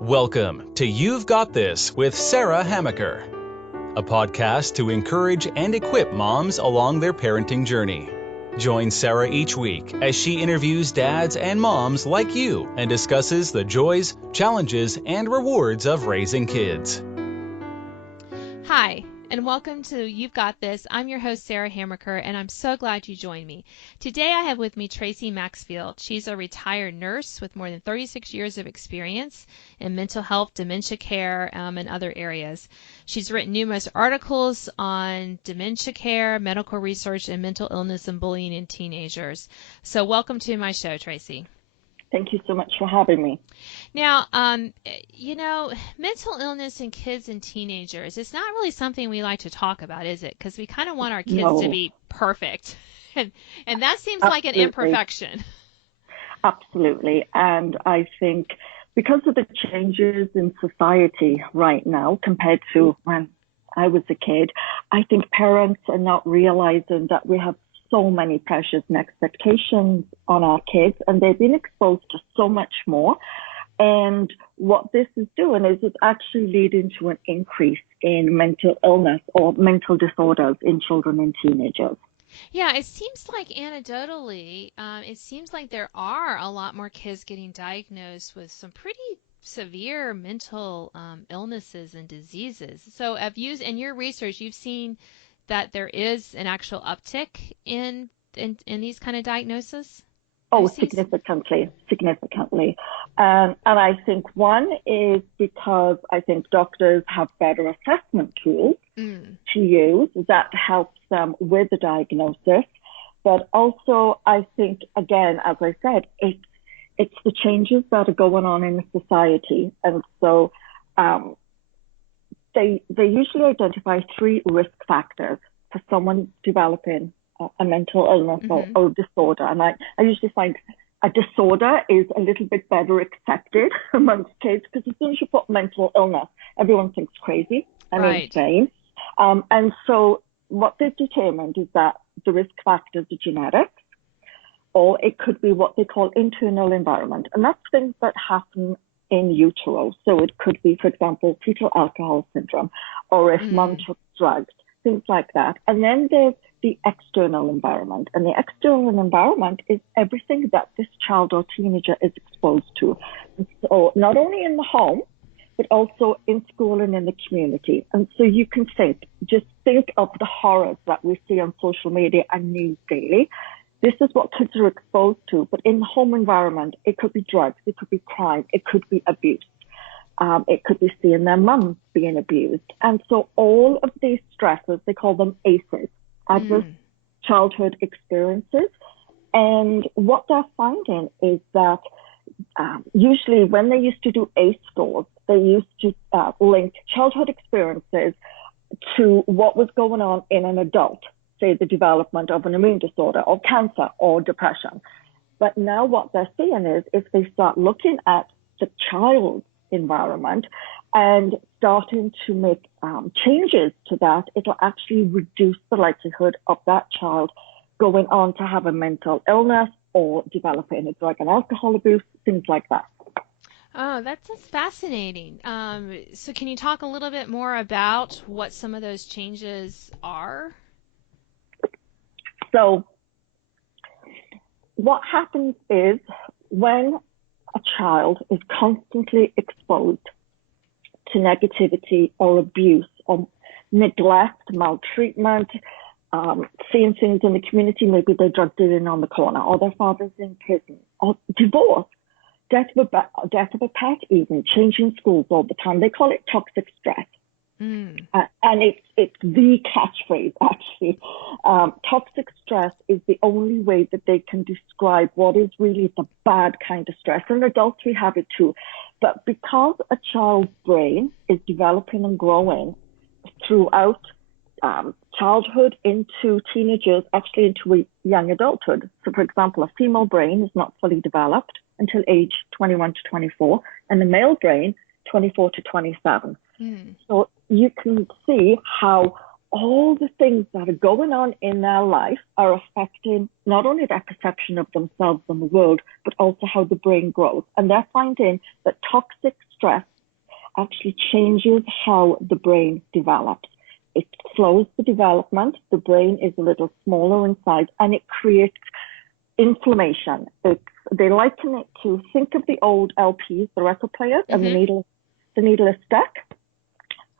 Welcome to You've Got This with Sarah Hamaker, a podcast to encourage and equip moms along their parenting journey. Join Sarah each week as she interviews dads and moms like you and discusses the joys, challenges, and rewards of raising kids. Hi, and welcome to You've Got This. I'm your host, Sarah Hamaker, and I'm so glad you joined me. Today I have with me Tracy Maxfield. She's a retired nurse with more than 36 years of experience in mental health, dementia care, and other areas. She's written numerous articles on dementia care, medical research, and mental illness and bullying in teenagers. So welcome to my show, Tracy. Thank you so much for having me. Now, mental illness in kids and teenagers, it's not really something we like to talk about, is it? Because we kind of want our kids to be perfect. And that seems like an imperfection. Absolutely. And I think because of the changes in society right now compared to when I was a kid, I think parents are not realizing that we have so many pressures and expectations on our kids, and they've been exposed to so much more. And what this is doing is it's actually leading to an increase in mental illness or mental disorders in children and teenagers. Yeah, it seems like anecdotally, it seems like there are a lot more kids getting diagnosed with some pretty severe mental illnesses and diseases. So in your research, you've seen that there is an actual uptick in these kind of diagnoses? Oh, significantly. And I think one is because I think doctors have better assessment tools to use that helps them with the diagnosis. But also, I think, again, as I said, it's the changes that are going on in the society. And so they usually identify 3 risk factors for someone developing a mental illness or disorder. And I usually find a disorder is a little bit better accepted amongst kids, because as soon as you put mental illness, everyone thinks crazy and insane. And so what they've determined is that the risk factors are genetics, or it could be what they call internal environment. And that's things that happen in utero. So it could be, for example, fetal alcohol syndrome, or if mom took drugs, things like that. And then there's the external environment. And the external environment is everything that this child or teenager is exposed to. And so not only in the home, but also in school and in the community. And so you can just think of the horrors that we see on social media and news daily. This is what kids are exposed to. But in the home environment, it could be drugs, it could be crime, it could be abuse. It could be seeing their mum being abused. And so all of these stresses, they call them ACEs, adverse childhood experiences. And what they're finding is that usually when they used to do ACE scores, they used to link childhood experiences to what was going on in an adult, say the development of an immune disorder or cancer or depression. But now what they're seeing is if they start looking at the child's environment and starting to make changes to that, it'll actually reduce the likelihood of that child going on to have a mental illness or developing a drug and alcohol abuse, things like that. Oh, that's fascinating. So can you talk a little bit more about what some of those changes are? So what happens is when a child is constantly exposed to negativity or abuse or neglect, maltreatment, seeing things in the community, maybe they're drug dealing on the corner, or their father's in prison, or divorce, death of a pet even, changing schools all the time. They call it toxic stress. And it's the catchphrase, actually. Toxic stress is the only way that they can describe what is really the bad kind of stress. And adults, we have it too. But because a child's brain is developing and growing throughout childhood into teenagers, actually into young adulthood. So, for example, a female brain is not fully developed until age 21 to 24, and the male brain, 24 to 27. So you can see how all the things that are going on in their life are affecting not only their perception of themselves and the world, but also how the brain grows. And they're finding that toxic stress actually changes how the brain develops. It slows the development. The brain is a little smaller inside, and it creates inflammation. They liken it to, think of the old LPs, the record players, and the needle is stuck.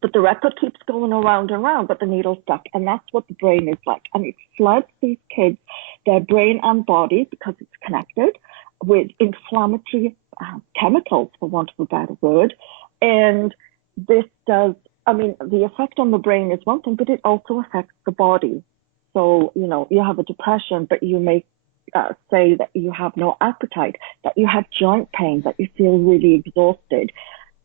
But the record keeps going around and around, but the needle's stuck. And that's what the brain is like. And it floods these kids, their brain and body, because it's connected, with inflammatory chemicals, for want of a better word. And this does, the effect on the brain is one thing, but it also affects the body. So, you have a depression, but you may say that you have no appetite, that you have joint pain, that you feel really exhausted.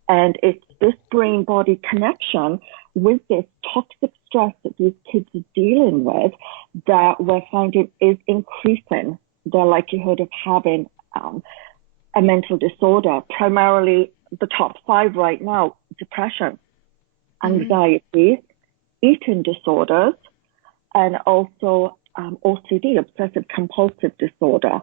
And it's this brain-body connection with this toxic stress that these kids are dealing with that we're finding is increasing their likelihood of having a mental disorder. Primarily, the top 5 right now: depression, anxiety, eating disorders, and also OCD, obsessive compulsive disorder.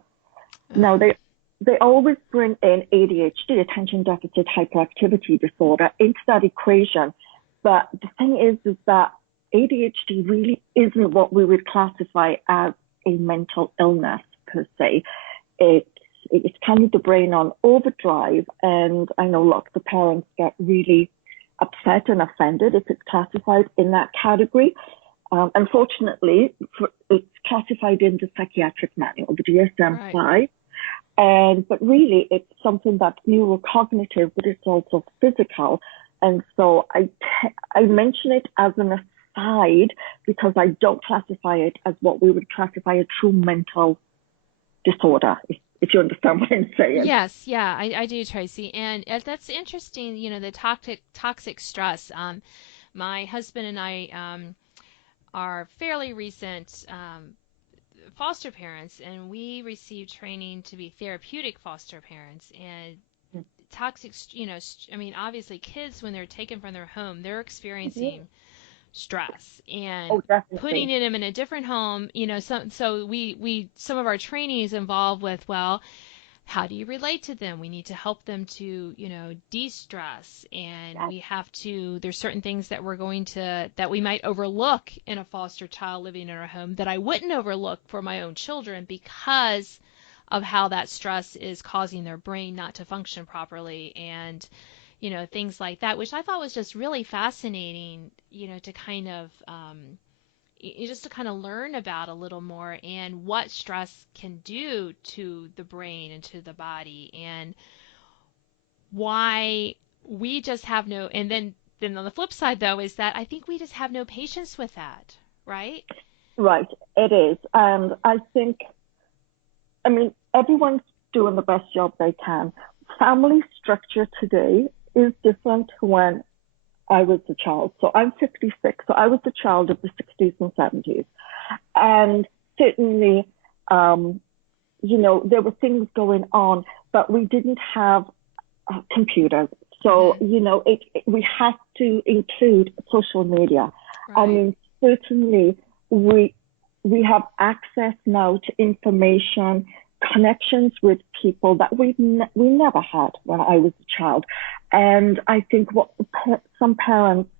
Now, they always bring in ADHD, attention deficit hyperactivity disorder, into that equation. But the thing is that ADHD really isn't what we would classify as a mental illness per se. It's kind of the brain on overdrive. And I know lots of parents get really upset and offended if it's classified in that category. Unfortunately, it's classified in the psychiatric manual, the DSM-5. Right. But really, it's something that's neurocognitive, but it's also physical. And so I mention it as an aside because I don't classify it as what we would classify a true mental disorder, if you understand what I'm saying. Yes, yeah, I do, Tracy. And that's interesting, the toxic stress. My husband and I are fairly recent foster parents, and we received training to be therapeutic foster parents. And toxic, obviously kids, when they're taken from their home, they're experiencing stress, and putting them in a different home, some of our training is involved with, well, how do you relate to them? We need to help them to, de-stress, and we have to, there's certain things that that we might overlook in a foster child living in our home that I wouldn't overlook for my own children because of how that stress is causing their brain not to function properly, and, things like that, which I thought was just really fascinating, to kind of, just to kind of learn about a little more, and what stress can do to the brain and to the body, and why we just have no, and then on the flip side, though, is that I think we just have no patience with that, right? Right, it is. And I think, everyone's doing the best job they can. Family structure today is different to when I was a child. So I'm 56. So I was a child of the 60s and 70s. And certainly, there were things going on, but we didn't have computers. So, we had to include social media. Right. Certainly we have access now to information, connections with people that we never had when I was a child. And I think what some parents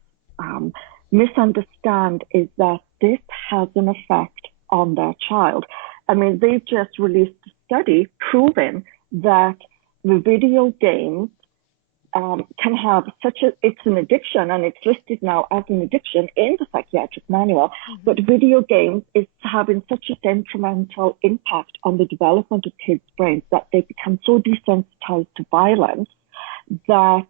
misunderstand is that this has an effect on their child. They've just released a study proving that the video games can have it's an addiction, and it's listed now as an addiction in the psychiatric manual, but video games is having such a detrimental impact on the development of kids' brains that they become so desensitized to violence that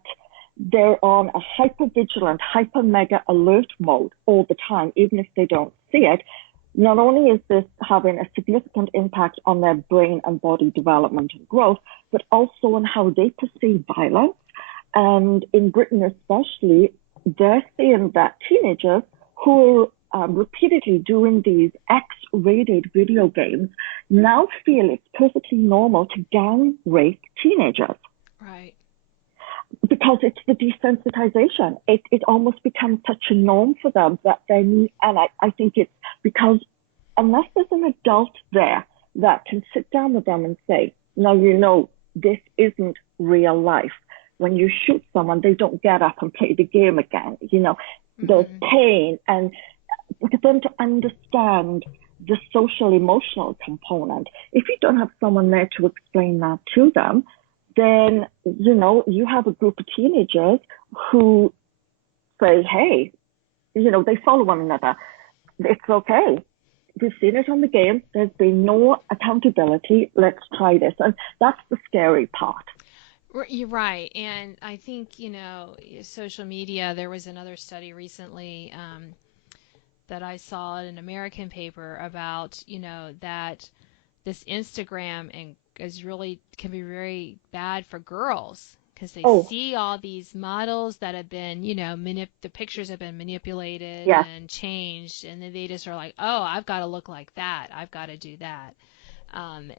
they're on a hyper-vigilant, hyper-mega alert mode all the time, even if they don't see it. Not only is this having a significant impact on their brain and body development and growth, but also on how they perceive violence. And in Britain especially, they're saying that teenagers who are repeatedly doing these X-rated video games now feel it's perfectly normal to gang rape teenagers. Right. Because it's the desensitization. It almost becomes such a norm for them that they need, and I think it's because unless there's an adult there that can sit down with them and say, no, this isn't real life. when you shoot someone, they don't get up and play the game again. There's pain, and for them to understand the social emotional component. If you don't have someone there to explain that to them, then, you have a group of teenagers who say, hey, they follow one another. It's okay. We've seen it on the game. There's been no accountability. Let's try this. And that's the scary part. You're right. And I think, social media, there was another study recently that I saw in an American paper about, that this Instagram can be very bad for girls because they see all these models that have been, the pictures have been manipulated and changed, and then they just are like, oh, I've got to look like that. I've got to do that.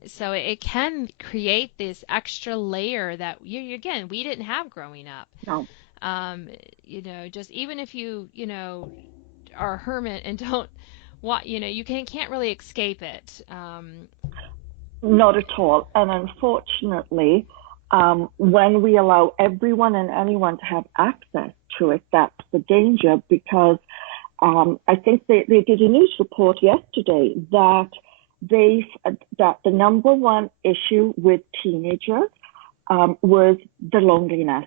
So it can create this extra layer that again, we didn't have growing up. No. Just even if you, are a hermit and don't you can't really escape it. Not at all. And unfortunately, when we allow everyone and anyone to have access to it, that's the danger, because I think they did a news report yesterday that that the number one issue with teenagers was the loneliness.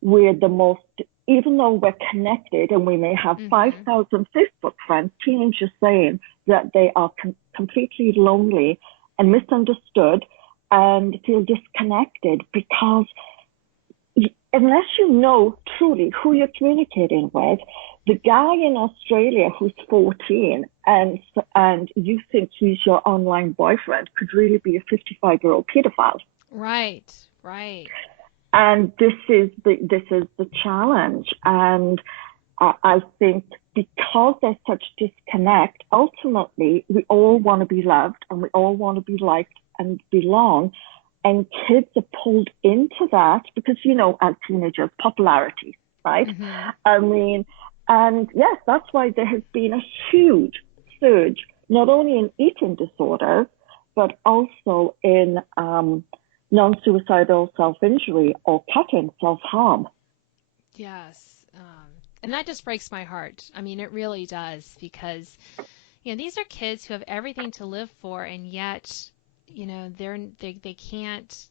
We're the most, even though we're connected and we may have 5,000 Facebook friends, teenagers saying that they are completely lonely and misunderstood and feel disconnected, because unless you know truly who you're communicating with, the guy in Australia who's 14 and you think he's your online boyfriend could really be a 55-year-old pedophile. Right. And this is the challenge. And I think because there's such disconnect, ultimately we all want to be loved and we all want to be liked and belong. And kids are pulled into that because, as teenagers, popularity, right? I mean, and yes, that's why there has been a huge surge, not only in eating disorders, but also in non-suicidal self-injury or cutting, self-harm. Yes. And that just breaks my heart. I mean, it really does, because, these are kids who have everything to live for, and yet, they can't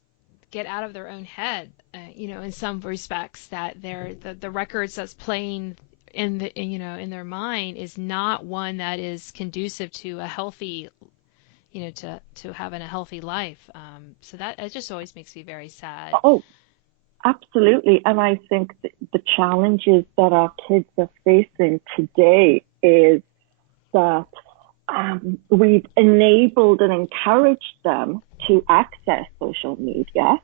get out of their own head, in some respects, that the records that's playing in their mind is not one that is conducive to a healthy, to having a healthy life. So that it just always makes me very sad. Oh, absolutely. And I think the challenges that our kids are facing today is that we've enabled and encouraged them to access social media,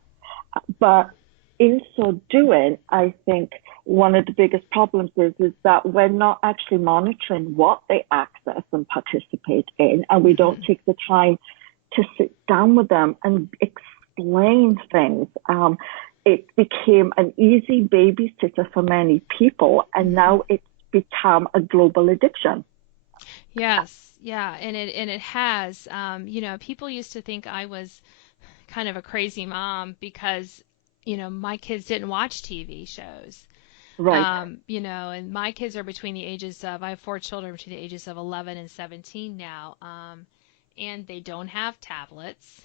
but in so doing, I think one of the biggest problems is that we're not actually monitoring what they access and participate in, and we don't take the time to sit down with them and explain things. It became an easy babysitter for many people, and now it's become a global addiction. Yes, yeah, and it has. People used to think I was kind of a crazy mom because, my kids didn't watch TV shows. Right. And my kids are between the ages of, I have 4 children between the ages of 11 and 17 now, and they don't have tablets.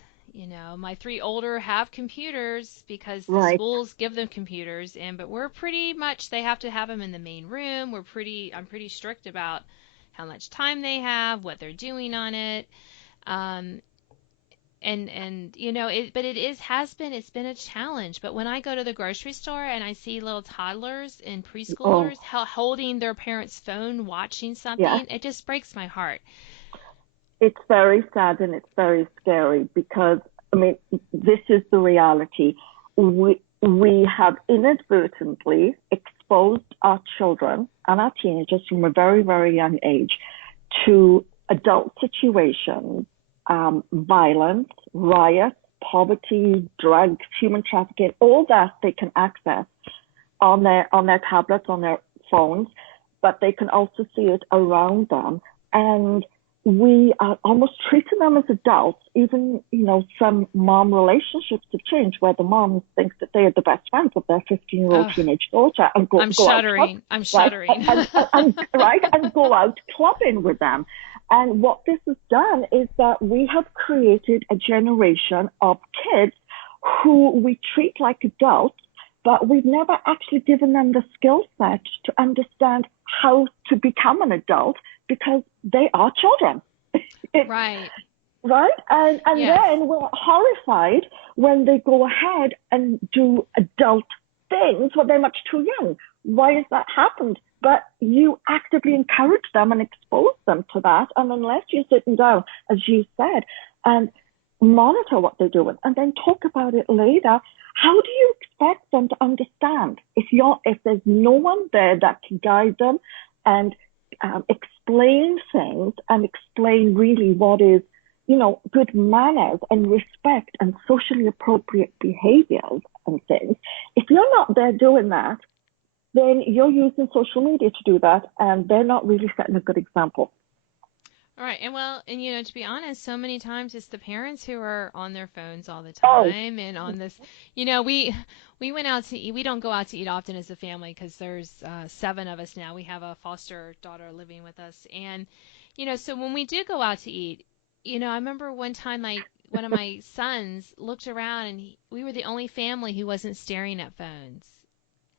My 3 older have computers because the schools give them computers, but we're pretty much, they have to have them in the main room. I'm pretty strict about how much time they have, what they're doing on it. It's been a challenge. But when I go to the grocery store and I see little toddlers and preschoolers holding their parents' phone, watching something, it just breaks my heart. It's very sad and it's very scary because, this is the reality. We have inadvertently exposed our children and our teenagers from a very, very young age to adult situations, violence, riots, poverty, drugs, human trafficking, all that they can access on their tablets, on their phones, but they can also see it around them. And we are almost treating them as adults. Even, some mom relationships have changed where the mom thinks that they are the best friends of their 15-year-old teenage daughter and I'm shuddering. I'm shuddering. Right? And go out clubbing with them. And what this has done is that we have created a generation of kids who we treat like adults, but we've never actually given them the skill set to understand how to become an adult because they are children. Right. Right? And Yes. then we're horrified when they go ahead and do adult things when they're much too young. Why has that happened? But you actively encourage them and expose them to that. And unless you're sitting down, as you said, and monitor what they're doing and then talk about it later, how do you expect them to understand if there's no one there that can guide them and explain things and explain really what is, good manners and respect and socially appropriate behaviors and things? If you're not there doing that, then you're using social media to do that, and they're not really setting a good example. All right. And to be honest, so many times it's the parents who are on their phones all the time and on this, we went out to eat. We don't go out to eat often as a family because there's 7 of us now. We have a foster daughter living with us. And, so when we do go out to eat, I remember one time one of my sons looked around and we were the only family who wasn't staring at phones.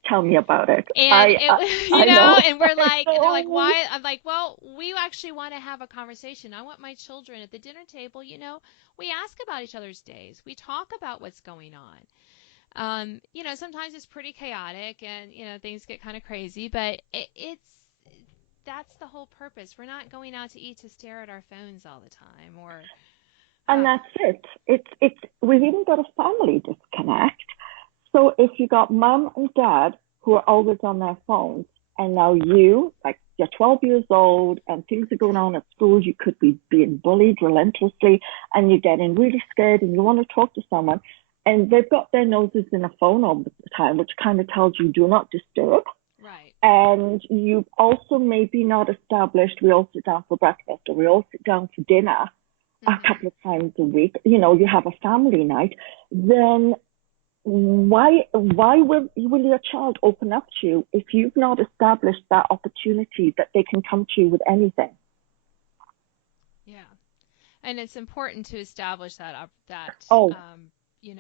Tell me about it. And I know. And we're like, and they're like, why? I'm like, well, we actually want to have a conversation. I want my children at the dinner table, we ask about each other's days. We talk about what's going on. Sometimes it's pretty chaotic and, things get kind of crazy, but that's the whole purpose. We're not going out to eat to stare at our phones all the time And that's it. We've even got a family disconnect. So if you got mom and dad who are always on their phones, and now you're 12 years old and things are going on at school, you could be being bullied relentlessly and you're getting really scared and you want to talk to someone, and they've got their noses in a phone all the time, which kind of tells you do not disturb. Right. And you've also maybe not established, we all sit down for breakfast or we all sit down for dinner a couple of times a week, you have a family night, then why will your child open up to you if you've not established that opportunity that they can come to you with anything? Yeah, and it's important to establish that you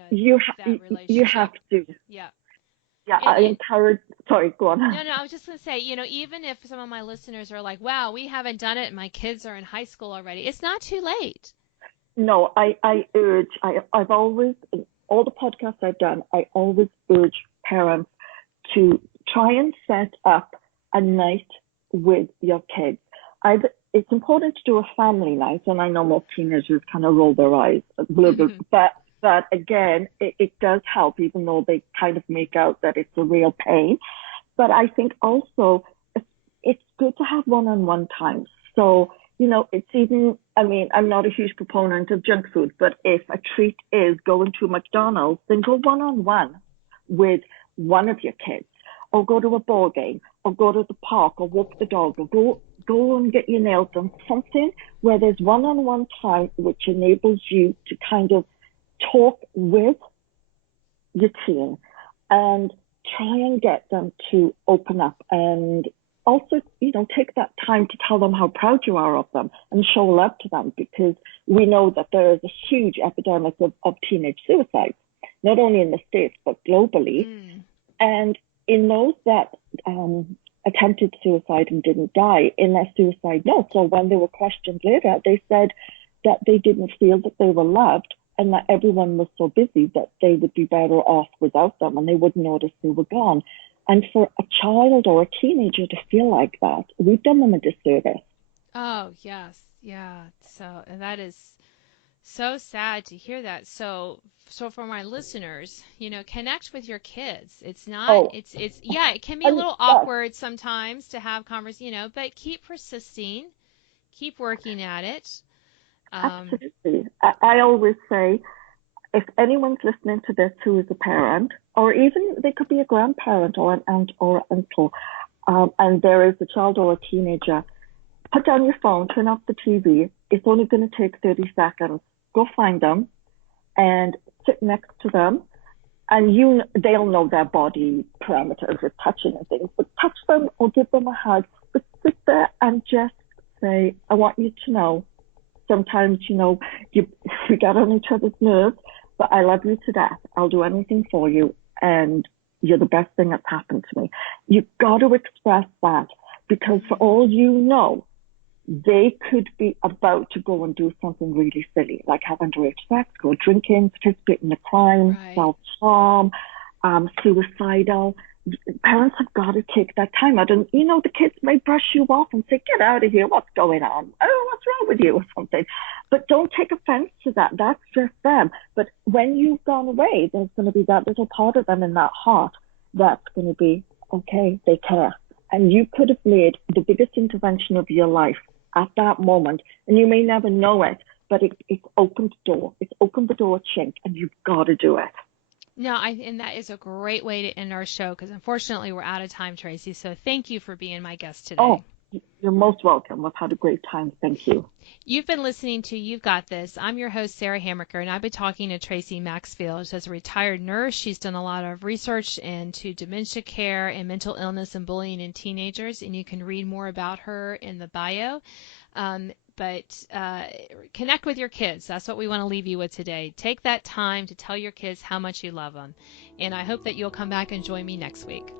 relationship. You have to. Yeah. Yeah, I encourage. Sorry, go on. No, I was just gonna say, even if some of my listeners are like, "Wow, we haven't done it, and my kids are in high school already," it's not too late. No, I urge. I've always, in all the podcasts I've done, I always urge parents to try and set up a night with your kids. It's important to do a family night, and I know most teenagers kind of roll their eyes a little bit, but again, it does help, even though they kind of make out that it's a real pain. But I think also it's good to have one-on-one time. So, it's even, I'm not a huge proponent of junk food, but if a treat is going to McDonald's, then go one-on-one with one of your kids, or go to a ball game, or go to the park, or walk the dog, or go and get your nails done. Something where there's one-on-one time, which enables you to kind of talk with your teen and try and get them to open up, and also, take that time to tell them how proud you are of them and show love to them, because we know that there is a huge epidemic of teenage suicide, not only in the States, but globally. And in those that attempted suicide and didn't die, in their suicide notes, or when they were questioned later, they said that they didn't feel that they were loved and that everyone was so busy that they would be better off without them and they wouldn't notice they were gone. And for a child or a teenager to feel like that, we've done them a disservice. Oh, yes. Yeah. So that is so sad to hear that. So for my listeners, connect with your kids. It's not, it can be a little awkward sometimes to have conversations, but keep persisting, keep working at it. Absolutely. I always say, if anyone's listening to this who is a parent, or even they could be a grandparent or an aunt or uncle, and there is a child or a teenager, Put down your phone, turn off the TV. It's only going to take 30 seconds. Go find them and sit next to them. And they'll know their body parameters with touching and things, but touch them or give them a hug. But sit there and just say, I want you to know, sometimes, we get on each other's nerves, but I love you to death. I'll do anything for you. And you're the best thing that's happened to me. You've got to express that, because for all you know, they could be about to go and do something really silly, like have underage sex, go drinking, participate in a crime, Right. self-harm, suicidal. Parents have got to take that time out. And, the kids may brush you off and say, get out of here, what's going on? Oh, what's wrong with you or something. But don't take offense to that. That's just them. But when you've gone away, there's going to be that little part of them in that heart that's going to be, okay, they care. And you could have made the biggest intervention of your life at that moment, and you may never know it, but it's opened the door. It's opened the door chink, and you've got to do it. No, and that is a great way to end our show, because unfortunately we're out of time, Tracy. So thank you for being my guest today. Oh, you're most welcome. I've had a great time. Thank you. You've been listening to You've Got This. I'm your host, Sarah Hamaker, and I've been talking to Tracy Maxfield. As a retired nurse, she's done a lot of research into dementia care and mental illness and bullying in teenagers, and you can read more about her in the bio. But connect with your kids. That's what we want to leave you with today. Take that time to tell your kids how much you love them. And I hope that you'll come back and join me next week.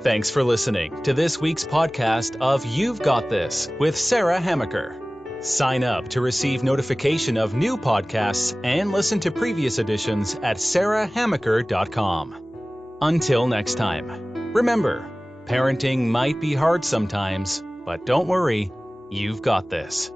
Thanks for listening to this week's podcast of You've Got This with Sarah Hamaker. Sign up to receive notification of new podcasts and listen to previous editions at sarahhamaker.com. Until next time, remember, parenting might be hard sometimes, but don't worry, you've got this.